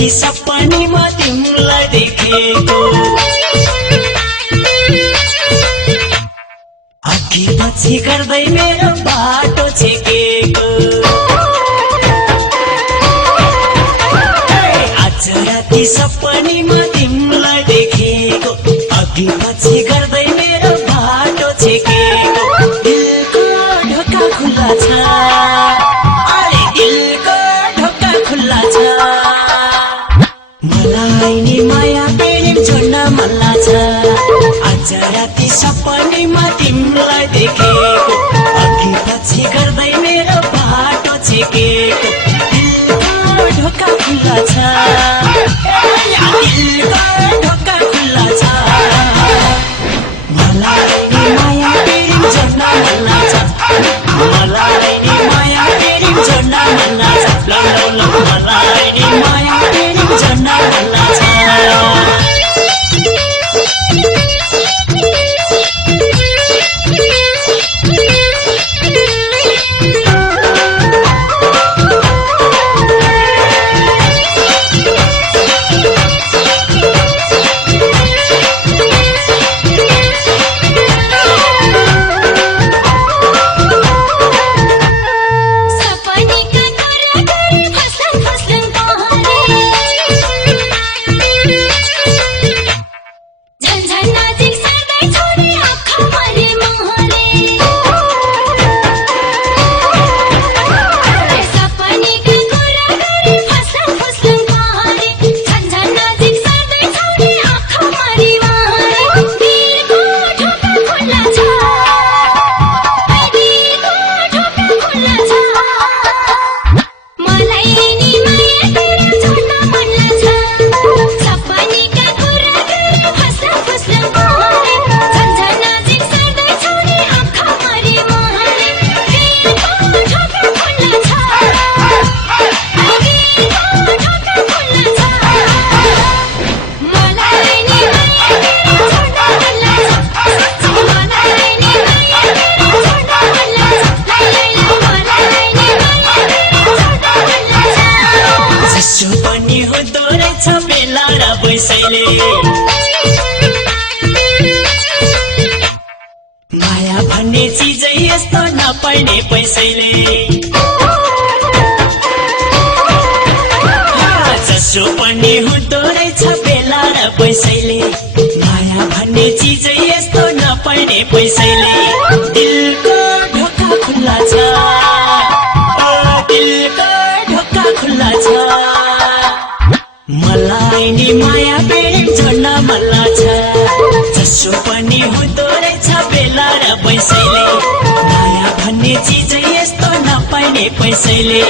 राती सपनीमा तिमीलाई देखेको अघि पछि गर्दै मेरो बाटो छेकेको आज राती सपनीमा तिमीलाई देखेको अघि पछि गर्दै मेरो बाटो छेकेको दिलको ढोका खुल्ला छ अरे दिलको ढोका खुल्ला छ मलाई नि माया प्रेम जोड्न मन लाग्छ आज राती सपनीमा तिमीलाई देखेको अघि पछि गर्दै मेरो बाटो छेकेको दिलको ढोका खुल्ला छ दिलको ढोका खुल्ला छ मलाई नि माया प्रेम जोड्न मन लाग्छ मलाई नि माया प्रेम जोड्न मन लाग्छ मलाई नि माया प्रेम जोड्न मन लाग्छ माया भन्ने चीजै यस्तो नपाइने पैसैले जसो पनि हुँदो रहेछ बेला र पैसैले माया भन्ने चीजै यस्तो नपाइने पैसैले दिलको ढोका खुल्ला छ दिलको ढोका खुल्ला छ मलाई नि माया प्रेम जोड्न मन लाग्छ जसो पनि हुँदो रहेछ बेला र पैसैले माया भन्ने चीजै यस्तो नपाइने पैसैले